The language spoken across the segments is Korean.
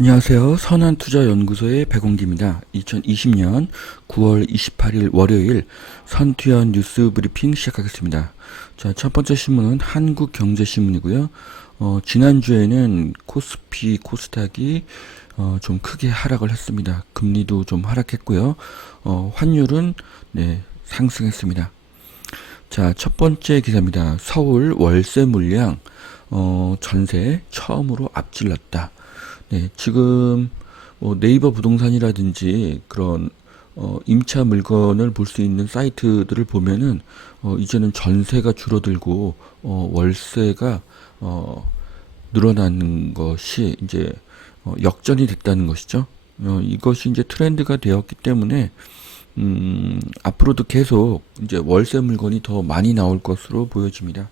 안녕하세요. 선한투자연구소의 백원기입니다. 2020년 9월 28일 월요일 선투연 뉴스 브리핑 시작하겠습니다. 자, 첫 번째 신문은 한국경제신문이고요. 지난주에는 코스피, 코스닥이 좀 크게 하락을 했습니다. 금리도 좀 하락했고요. 환율은 상승했습니다. 자, 첫 번째 기사입니다. 서울 월세 물량 전세 처음으로 앞질렀다. 네, 지금 네이버 부동산이라든지 그런 임차 물건을 볼 수 있는 사이트들을 보면은 이제는 전세가 줄어들고 월세가 늘어나는 것이 이제 역전이 됐다는 것이죠. 이것이 이제 트렌드가 되었기 때문에 앞으로도 계속 이제 월세 물건이 더 많이 나올 것으로 보여집니다.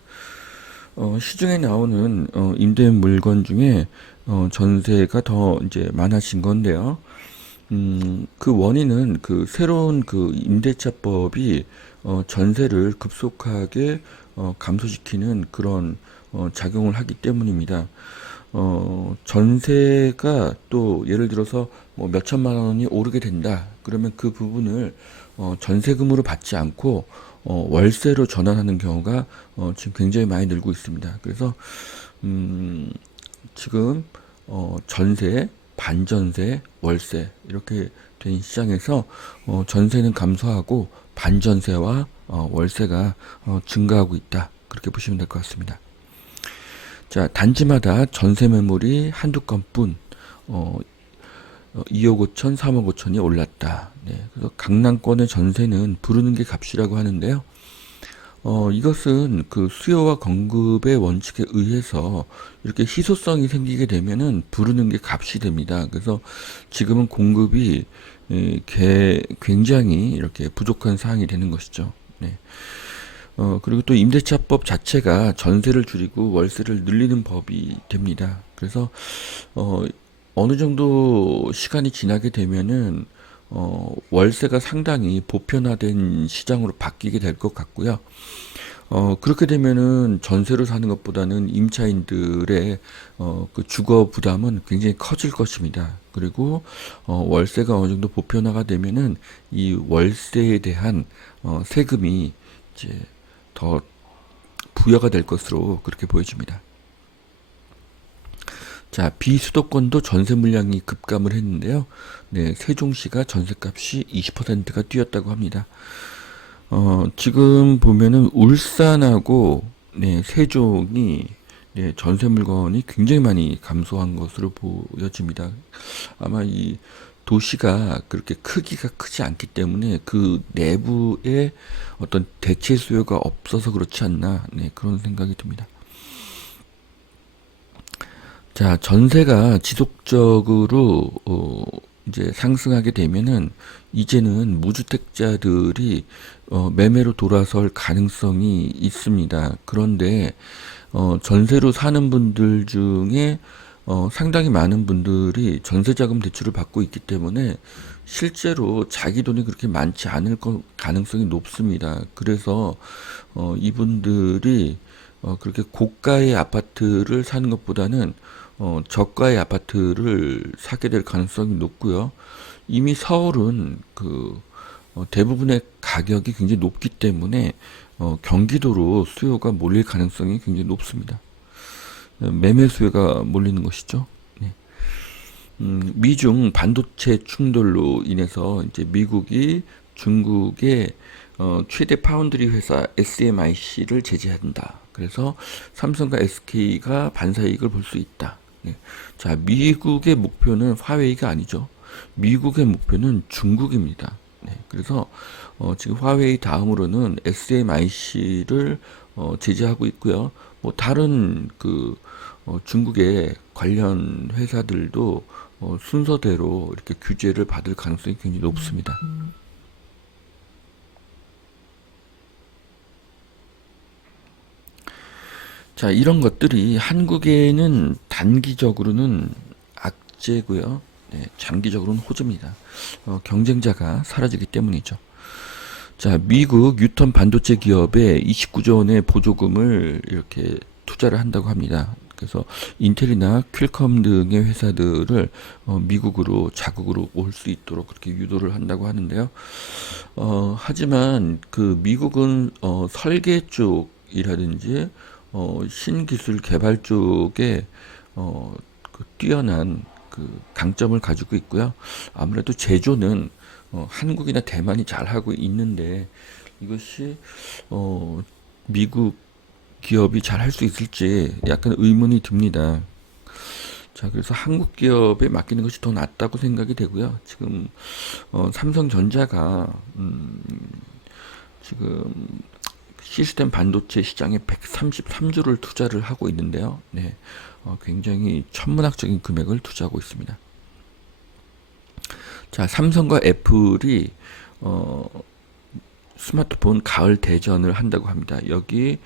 시중에 나오는 임대 물건 중에 전세가 더 이제 많아진 건데요. 그 원인은 그 새로운 그 임대차법이 전세를 급속하게 감소시키는 그런 작용을 하기 때문입니다. 전세가 또 예를 들어서 뭐 몇천만 원이 오르게 된다. 그러면 그 부분을 전세금으로 받지 않고 월세로 전환하는 경우가 지금 굉장히 많이 늘고 있습니다. 그래서 지금 전세, 반전세, 월세 이렇게 된 시장에서 전세는 감소하고 반전세와 월세가 증가하고 있다. 그렇게 보시면 될 것 같습니다. 자, 단지마다 전세 매물이 한두 건뿐 2억 5천, 3억 5천이 올랐다. 네, 그래서 강남권의 전세는 부르는 게 값이라고 하는데요. 이것은 그 수요와 공급의 원칙에 의해서 이렇게 희소성이 생기게 되면은 부르는 게 값이 됩니다. 그래서 지금은 공급이 굉장히 이렇게 부족한 상황이 되는 것이죠. 네. 그리고 또 임대차법 자체가 전세를 줄이고 월세를 늘리는 법이 됩니다. 그래서 어느 정도 시간이 지나게 되면은 월세가 상당히 보편화된 시장으로 바뀌게 될 것 같고요. 그렇게 되면은 전세로 사는 것보다는 임차인들의 그 주거 부담은 굉장히 커질 것입니다. 그리고 월세가 어느 정도 보편화가 되면은 이 월세에 대한 세금이 이제 더 부여가 될 것으로 그렇게 보여집니다. 자, 비수도권도 전세 물량이 급감을 했는데요. 네, 세종시가 전세값이 20%가 뛰었다고 합니다. 지금 보면은 울산하고 세종이 전세 물건이 굉장히 많이 감소한 것으로 보여집니다. 아마 이 도시가 그렇게 크기가 크지 않기 때문에 그 내부에 어떤 대체 수요가 없어서 그렇지 않나, 그런 생각이 듭니다. 자, 전세가 지속적으로 이제 상승하게 되면은 이제는 무주택자들이 매매로 돌아설 가능성이 있습니다. 그런데 전세로 사는 분들 중에 상당히 많은 분들이 전세자금 대출을 받고 있기 때문에 실제로 자기 돈이 그렇게 많지 않을 가능성이 높습니다. 그래서 이분들이 그렇게 고가의 아파트를 사는 것보다는 저가의 아파트를 사게 될 가능성이 높고요. 이미 서울은 그 대부분의 가격이 굉장히 높기 때문에 경기도로 수요가 몰릴 가능성이 굉장히 높습니다. 매매 수요가 몰리는 것이죠. 네. 미중 반도체 충돌로 인해서 이제 미국이 중국의 최대 파운드리 회사 SMIC를 제재한다. 그래서 삼성과 SK가 반사이익을 볼 수 있다. 네. 자, 미국의 목표는 화웨이가 아니죠. 미국의 목표는 중국입니다. 네. 그래서 지금 화웨이 다음으로는 SMIC를 제재하고 있고요. 뭐 다른 그 중국의 관련 회사들도 순서대로 이렇게 규제를 받을 가능성이 굉장히 높습니다. 자, 이런 것들이 한국에는 단기적으로는 악재고요. 네, 장기적으로는 호재입니다. 경쟁자가 사라지기 때문이죠. 자, 미국 뉴턴 반도체 기업에 29조 원의 보조금을 이렇게 투자를 한다고 합니다. 그래서 인텔이나 퀄컴 등의 회사들을 미국으로 자국으로 올 수 있도록 그렇게 유도를 한다고 하는데요. 하지만 그 미국은 설계 쪽이라든지 신기술 개발 쪽에 그 뛰어난 그 강점을 가지고 있고요. 아무래도 제조는 한국이나 대만이 잘하고 있는데 이것이 미국 기업이 잘 할 수 있을지 약간 의문이 듭니다. 자, 그래서 한국 기업에 맡기는 것이 더 낫다고 생각이 되고요. 지금 삼성전자가 지금 시스템 반도체 시장에 133조를 투자를 하고 있는데요. 네, 굉장히 천문학적인 금액을 투자하고 있습니다. 자, 삼성과 애플이 스마트폰 가을 대전을 한다고 합니다. 여기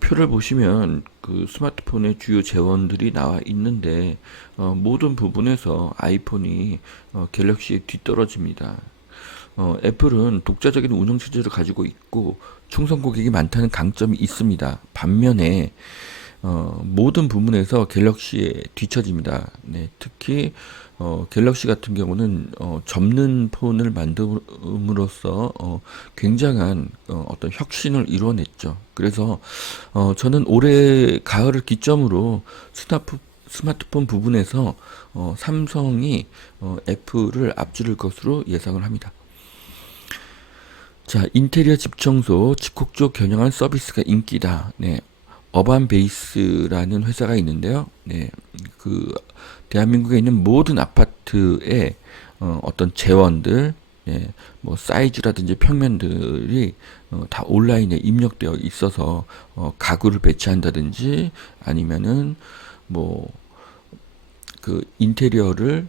표를 보시면 그 스마트폰의 주요 재원들이 나와 있는데 모든 부분에서 아이폰이 갤럭시에 뒤떨어집니다. 애플은 독자적인 운영 체제를 가지고 있고 충성 고객이 많다는 강점이 있습니다. 반면에 모든 부분에서 갤럭시에 뒤처집니다. 네, 특히 갤럭시 같은 경우는 접는 폰을 만듦으로써 굉장한 어떤 혁신을 이루어냈죠. 그래서 저는 올해 가을을 기점으로 스마트폰 부분에서 삼성이 애플을 앞지를 것으로 예상을 합니다. 자, 인테리어 집 청소, 집콕조 겨냥한 서비스가 인기다. 네, 어반베이스라는 회사가 있는데요. 네, 그 대한민국에 있는 모든 아파트에 어떤 재원들, 네, 뭐 사이즈라든지 평면들이 다 온라인에 입력되어 있어서 가구를 배치한다든지 아니면은 뭐 그 인테리어를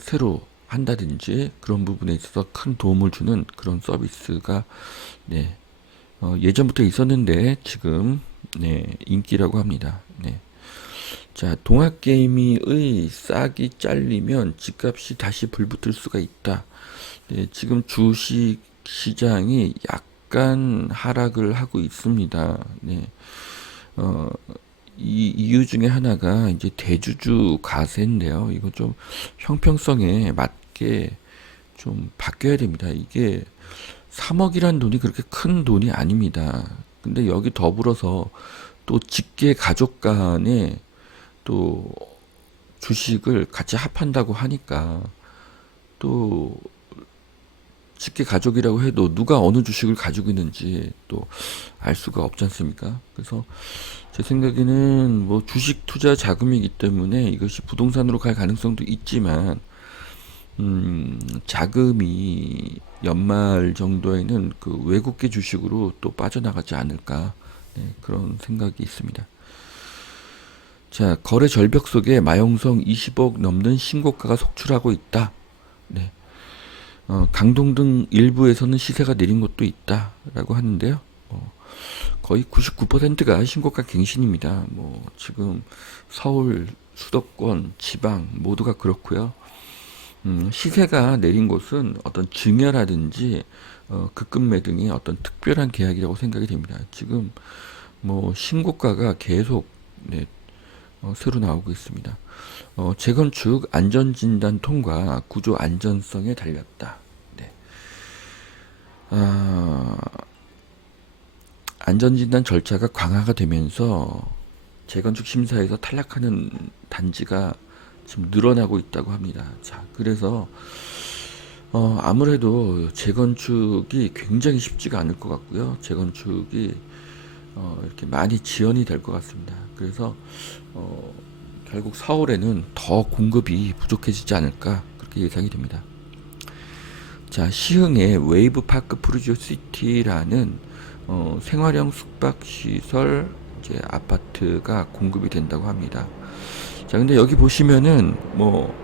새로 한다든지 그런 부분에 있어서 큰 도움을 주는 그런 서비스가 네, 예전부터 있었는데 지금 네, 인기라고 합니다. 네. 자, 동학개미의 싹이 잘리면 집값이 다시 불붙을 수가 있다. 네, 지금 주식 시장이 약간 하락을 하고 있습니다. 네. 이 이유 중에 하나가 이제 대주주 가세인데요. 이거 좀 형평성에 맞게 좀 바뀌어야 됩니다. 이게 3억이란 돈이 그렇게 큰 돈이 아닙니다. 근데 여기 더불어서 또 직계 가족 간에 또 주식을 같이 합한다고 하니까 또 직계 가족이라고 해도 누가 어느 주식을 가지고 있는지 또 알 수가 없지 않습니까? 그래서 제 생각에는 뭐 주식 투자 자금이기 때문에 이것이 부동산으로 갈 가능성도 있지만 자금이 연말 정도에는 그 외국계 주식으로 또 빠져나가지 않을까 네, 그런 생각이 있습니다. 자, 거래 절벽 속에 마용성 20억 넘는 신고가가 속출하고 있다. 네. 강동 등 일부에서는 시세가 내린 곳도 있다라고 하는데요. 거의 99%가 신고가 갱신입니다. 뭐 지금 서울, 수도권, 지방 모두가 그렇고요. 시세가 내린 곳은 어떤 증여라든지 급급매 등의 어떤 특별한 계약이라고 생각이 됩니다. 지금 뭐 신고가가 계속 네, 새로 나오고 있습니다. 재건축 안전진단 통과 구조 안전성에 달렸다. 네. 안전진단 절차가 강화가 되면서 재건축 심사에서 탈락하는 단지가 지금 늘어나고 있다고 합니다. 자, 그래서 아무래도 재건축이 굉장히 쉽지가 않을 것 같고요. 재건축이 이렇게 많이 지연이 될 것 같습니다. 그래서 결국 4월에는 더 공급이 부족해지지 않을까 그렇게 예상이 됩니다. 자, 시흥의 웨이브파크 푸르지오시티라는 생활형 숙박시설 이제 아파트가 공급이 된다고 합니다. 자, 근데 여기 보시면은 뭐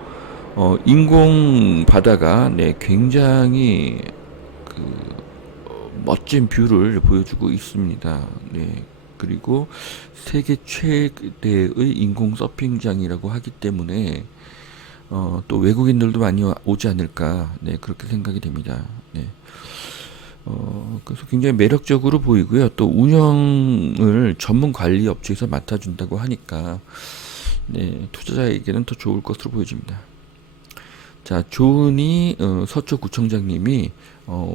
인공 바다가 네, 굉장히 그 멋진 뷰를 보여주고 있습니다. 네. 그리고 세계 최대의 인공 서핑장이라고 하기 때문에 또 외국인들도 많이 오지 않을까 네, 그렇게 생각이 됩니다. 네. 그래서 굉장히 매력적으로 보이고요. 또 운영을 전문 관리 업체에서 맡아준다고 하니까 네, 투자자에게는 더 좋을 것으로 보여집니다. 자, 조은희 서초구청장님이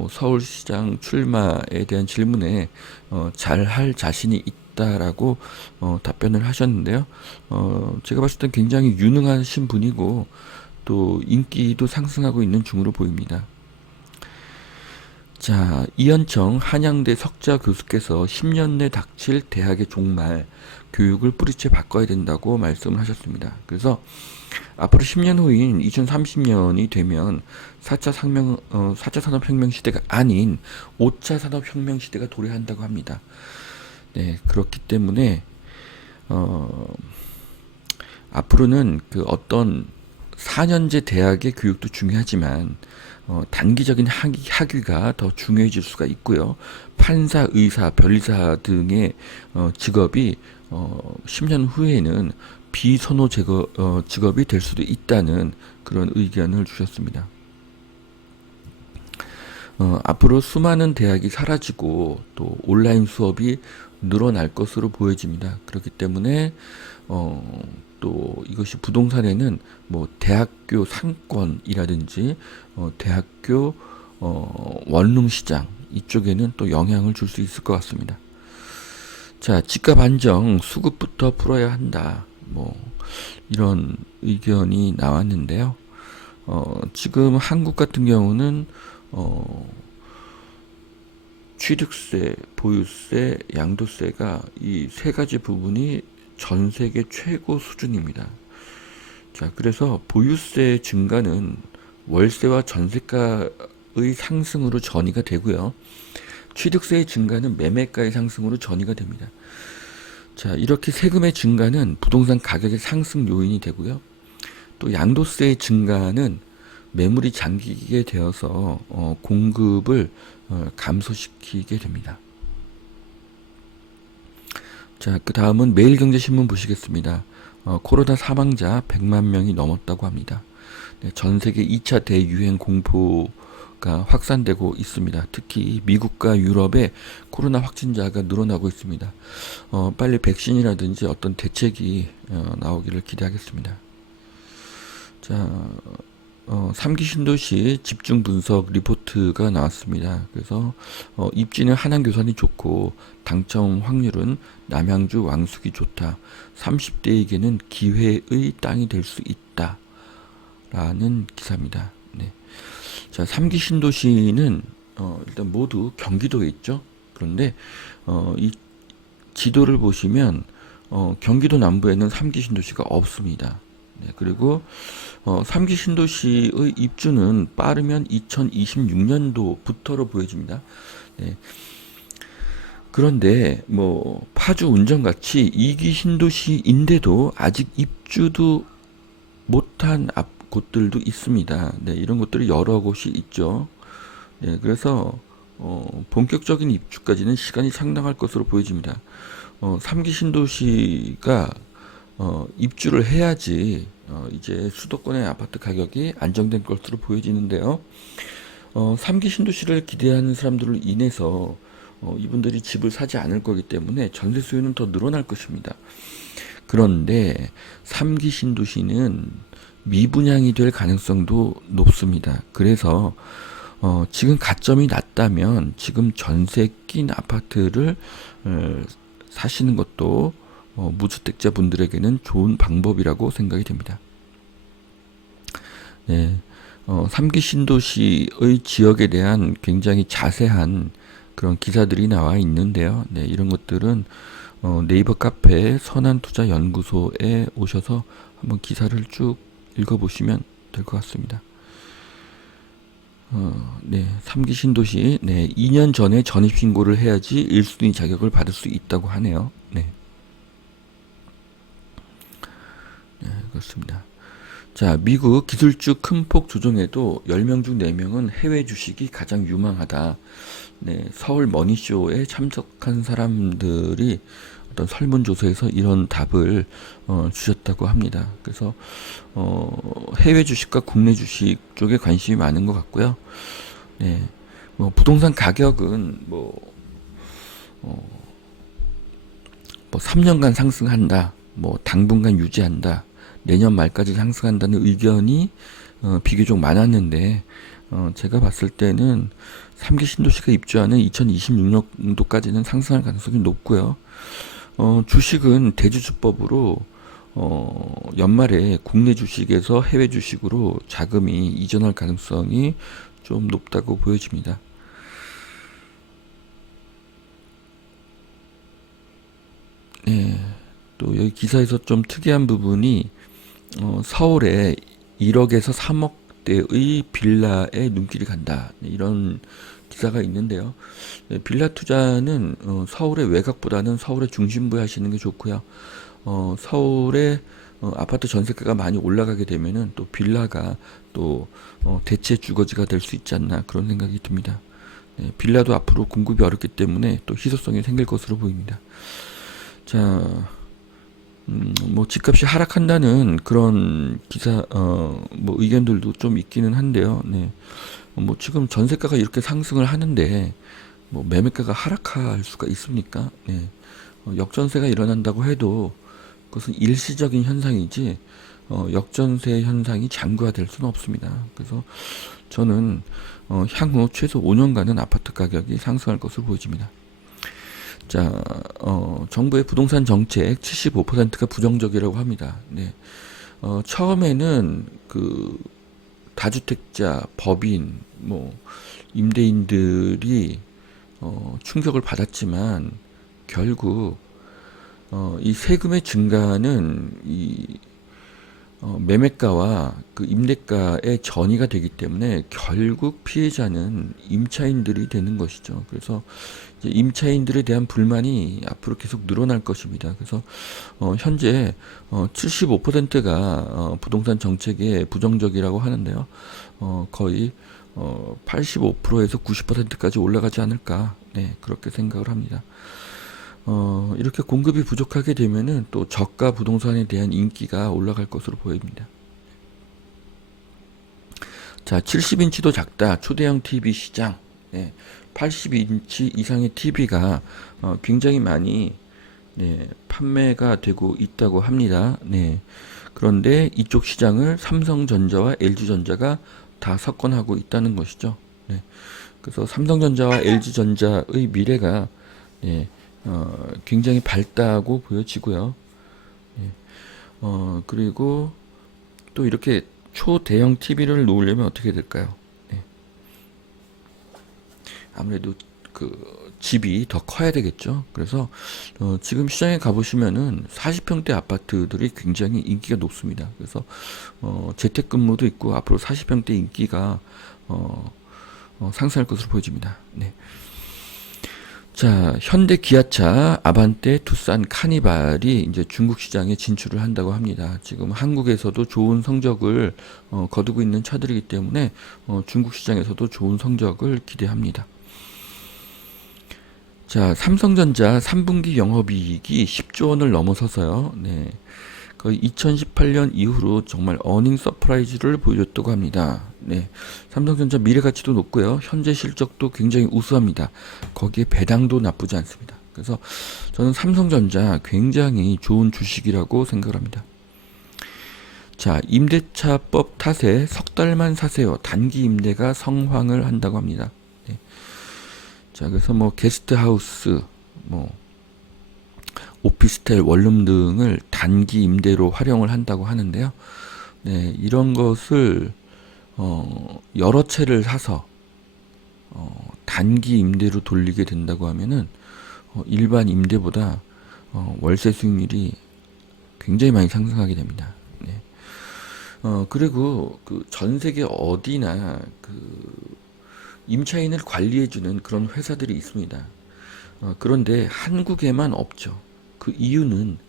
서울시장 출마에 대한 질문에 잘할 자신이 있다라고 답변을 하셨는데요. 제가 봤을 땐 굉장히 유능하신 분이고 또 인기도 상승하고 있는 중으로 보입니다. 자, 이현청 한양대 석좌 교수께서 10년 내 닥칠 대학의 종말, 교육을 뿌리째 바꿔야 된다고 말씀을 하셨습니다. 그래서 앞으로 10년 후인 2030년이 되면 4차 산업혁명 시대가 아닌 5차 산업혁명 시대가 도래한다고 합니다. 네, 그렇기 때문에 앞으로는 그 어떤 4년제 대학의 교육도 중요하지만 단기적인 학위가 더 중요해질 수가 있고요. 판사, 의사, 변리사 등의 직업이 10년 후에는 비선호 직업이 될 수도 있다는 그런 의견을 주셨습니다. 앞으로 수많은 대학이 사라지고 또 온라인 수업이 늘어날 것으로 보여집니다. 그렇기 때문에 또 이것이 부동산에는 뭐 대학교 상권이라든지 대학교 원룸 시장 이쪽에는 또 영향을 줄 수 있을 것 같습니다. 자, 집값 안정 수급부터 풀어야 한다. 뭐 이런 의견이 나왔는데요. 지금 한국 같은 경우는 취득세, 보유세, 양도세가 이 세 가지 부분이 전 세계 최고 수준입니다. 자, 그래서 보유세 증가는 월세와 전세가의 상승으로 전이가 되고요. 취득세의 증가는 매매가의 상승으로 전이가 됩니다. 자, 이렇게 세금의 증가는 부동산 가격의 상승 요인이 되고요. 또 양도세의 증가는 매물이 잠기게 되어서 공급을 감소시키게 됩니다. 자, 그 다음은 매일경제신문 보시겠습니다. 코로나 사망자 100만 명이 넘었다고 합니다. 네, 전 세계 2차 대유행 공포가 확산되고 있습니다. 특히 미국과 유럽에 코로나 확진자가 늘어나고 있습니다. 빨리 백신이라든지 어떤 대책이 나오기를 기대하겠습니다. 자, 3기 신도시 집중 분석 리포트가 나왔습니다. 그래서 입지는 한양교산이 좋고 당첨 확률은 남양주 왕숙이 좋다. 30대에게는 기회의 땅이 될 수 있다. 라는 기사입니다. 네. 자, 3기 신도시는 일단 모두 경기도에 있죠. 그런데 이 지도를 보시면 경기도 남부에는 3기 신도시가 없습니다. 네, 그리고 3기 신도시의 입주는 빠르면 2026년도부터로 보여집니다. 네. 그런데 뭐 파주 운정같이 2기 신도시인데도 아직 입주도 못한 곳들도 있습니다. 네, 이런 곳들이 여러 곳이 있죠. 네, 그래서 본격적인 입주까지는 시간이 상당할 것으로 보여집니다. 3기 신도시가 입주를 해야지 이제 수도권의 아파트 가격이 안정된 것으로 보여지는데요. 3기 신도시를 기대하는 사람들로 인해서 이분들이 집을 사지 않을 거기 때문에 전세 수요는 더 늘어날 것입니다. 그런데 3기 신도시는 미분양이 될 가능성도 높습니다. 그래서 지금 가점이 낮다면 지금 전세 낀 아파트를 사시는 것도 무주택자 분들에게는 좋은 방법이라고 생각이 됩니다. 네, 3기 신도시의 지역에 대한 굉장히 자세한 그런 기사들이 나와 있는데요. 네, 이런 것들은 네이버 카페 선한투자연구소에 오셔서 한번 기사를 쭉 읽어보시면 될 것 같습니다. 네, 3기 신도시, 네, 2년 전에 전입신고를 해야지 1순위 자격을 받을 수 있다고 하네요. 네. 네, 그렇습니다. 자, 미국 기술주 큰 폭 조정에도 10명 중 4명은 해외 주식이 가장 유망하다. 네, 서울 머니쇼에 참석한 사람들이 어떤 설문조사에서 이런 답을 주셨다고 합니다. 그래서 해외 주식과 국내 주식 쪽에 관심이 많은 것 같고요. 네, 부동산 가격은 뭐 3년간 상승한다, 뭐 당분간 유지한다, 내년 말까지 상승한다는 의견이 비교적 많았는데, 제가 봤을 때는 3기 신도시가 입주하는 2026년도까지는 상승할 가능성이 높고요. 주식은 대주주법으로 연말에 국내 주식에서 해외 주식으로 자금이 이전할 가능성이 좀 높다고 보여집니다. 예, 또 여기 기사에서 좀 특이한 부분이 서울에 1억에서 3억대의 빌라에 눈길이 간다, 이런 기사가 있는데요. 빌라 투자는 서울의 외곽보다는 서울의 중심부에 하시는 게 좋고요. 서울의 아파트 전세가가 많이 올라가게 되면은 또 빌라가 또 대체 주거지가 될 수 있지 않나, 그런 생각이 듭니다. 네, 빌라도 앞으로 공급이 어렵기 때문에 또 희소성이 생길 것으로 보입니다. 자, 뭐 집값이 하락한다는 그런 기사, 뭐 의견들도 좀 있기는 한데요. 네. 뭐 지금 전세가가 이렇게 상승을 하는데 뭐 매매가가 하락할 수가 있습니까? 네. 역전세가 일어난다고 해도 그것은 일시적인 현상이지 역전세 현상이 장기화될 수는 없습니다. 그래서 저는 향후 최소 5년간은 아파트 가격이 상승할 것으로 보여집니다. 자, 정부의 부동산 정책 75%가 부정적이라고 합니다. 네. 처음에는 그 다주택자, 법인, 뭐 임대인들이 충격을 받았지만 결국 이 세금의 증가는 이 매매가와 그 임대가의 전이가 되기 때문에 결국 피해자는 임차인들이 되는 것이죠. 그래서 이제 임차인들에 대한 불만이 앞으로 계속 늘어날 것입니다. 그래서 현재 75%가 부동산 정책에 부정적이라고 하는데요. 거의 85%에서 90%까지 올라가지 않을까, 네, 그렇게 생각을 합니다. 이렇게 공급이 부족하게 되면은 또 저가 부동산에 대한 인기가 올라갈 것으로 보입니다. 자, 70인치도 작다. 초대형 TV 시장. 네, 80인치 이상의 TV가 굉장히 많이, 네, 판매가 되고 있다고 합니다. 네. 그런데 이쪽 시장을 삼성전자와 LG전자가 다 석권하고 있다는 것이죠. 네. 그래서 삼성전자와 LG전자의 미래가, 네, 굉장히 밝다고 보여지고요. 예. 그리고 또 이렇게 초대형 TV를 놓으려면 어떻게 될까요? 네. 아무래도 그 집이 더 커야 되겠죠. 그래서 지금 시장에 가보시면은 40평대 아파트들이 굉장히 인기가 높습니다. 그래서 재택근무도 있고 앞으로 40평대 인기가 상승할 것으로 보여집니다. 네. 자, 현대 기아차, 아반떼, 투싼, 카니발이 이제 중국 시장에 진출을 한다고 합니다. 지금 한국에서도 좋은 성적을 거두고 있는 차들이기 때문에 중국 시장에서도 좋은 성적을 기대합니다. 자, 삼성전자 3분기 영업이익이 10조 원을 넘어서서요. 네. 거의 2018년 이후로 정말 어닝 서프라이즈를 보여줬다고 합니다. 네. 삼성전자 미래가치도 높고요. 현재 실적도 굉장히 우수합니다. 거기에 배당도 나쁘지 않습니다. 그래서 저는 삼성전자 굉장히 좋은 주식이라고 생각을 합니다. 자, 임대차법 탓에 석 달만 사세요. 단기 임대가 성황을 한다고 합니다. 네. 자, 그래서 뭐 게스트하우스, 뭐 오피스텔, 원룸 등을 단기 임대로 활용을 한다고 하는데요. 네, 이런 것을 여러 채를 사서 단기 임대로 돌리게 된다고 하면은 일반 임대보다 월세 수익률이 굉장히 많이 상승하게 됩니다. 네. 그리고 그 전 세계 어디나 그 임차인을 관리해주는 그런 회사들이 있습니다. 그런데 한국에만 없죠. 그 이유는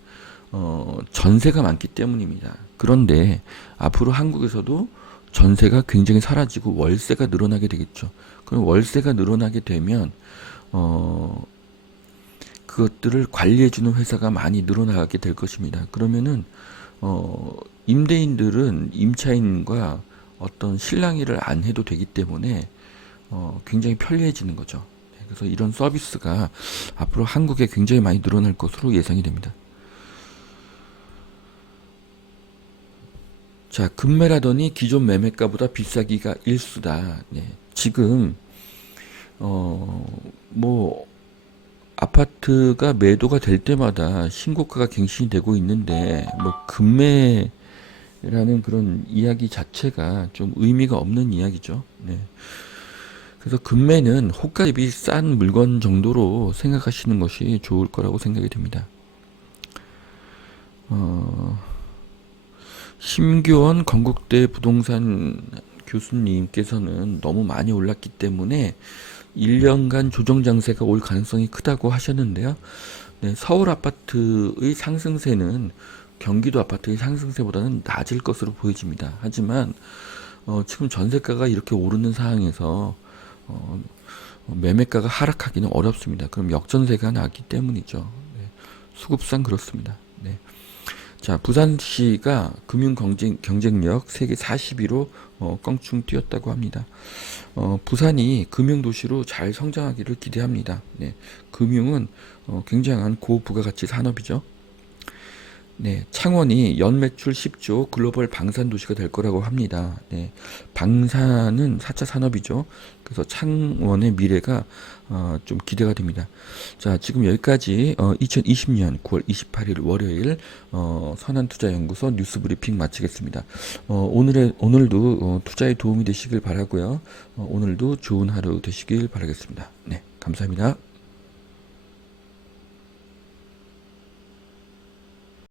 전세가 많기 때문입니다. 그런데 앞으로 한국에서도 전세가 굉장히 사라지고 월세가 늘어나게 되겠죠. 그럼 월세가 늘어나게 되면 그것들을 관리해주는 회사가 많이 늘어나게 될 것입니다. 그러면은 임대인들은 임차인과 어떤 실랑이를 안 해도 되기 때문에 굉장히 편리해지는 거죠. 네, 그래서 이런 서비스가 앞으로 한국에 굉장히 많이 늘어날 것으로 예상이 됩니다. 자, 급매라더니 기존 매매가보다 비싸기가 일수다. 네, 지금 어, 뭐 아파트가 매도가 될 때마다 신고가가 갱신이 되고 있는데 뭐 급매라는 그런 이야기 자체가 좀 의미가 없는 이야기죠. 네. 그래서 급매는 호가 대비 싼 물건 정도로 생각하시는 것이 좋을 거라고 생각이 됩니다. 어, 심교원 건국대 부동산 교수님께서는 너무 많이 올랐기 때문에 1년간 조정 장세가 올 가능성이 크다고 하셨는데요. 네, 서울 아파트의 상승세는 경기도 아파트의 상승세보다는 낮을 것으로 보여집니다. 하지만 지금 전세가가 이렇게 오르는 상황에서 어, 매매가가 하락하기는 어렵습니다. 그럼 역전세가 나기 때문이죠. 네, 수급상 그렇습니다. 네. 자, 부산시가 경쟁력 세계 40위로 껑충 뛰었다고 합니다. 부산이 금융도시로 잘 성장하기를 기대합니다. 네, 금융은 굉장한 고부가가치 산업이죠. 네, 창원이 연매출 10조 글로벌 방산 도시가 될 거라고 합니다. 네, 방산은 4차 산업이죠. 그래서 창원의 미래가 좀 기대가 됩니다. 자, 지금 여기까지 2020년 9월 28일 월요일 선한투자연구소 뉴스 브리핑 마치겠습니다. 오늘도 투자에 도움이 되시길 바라고요. 오늘도 좋은 하루 되시길 바라겠습니다. 네, 감사합니다.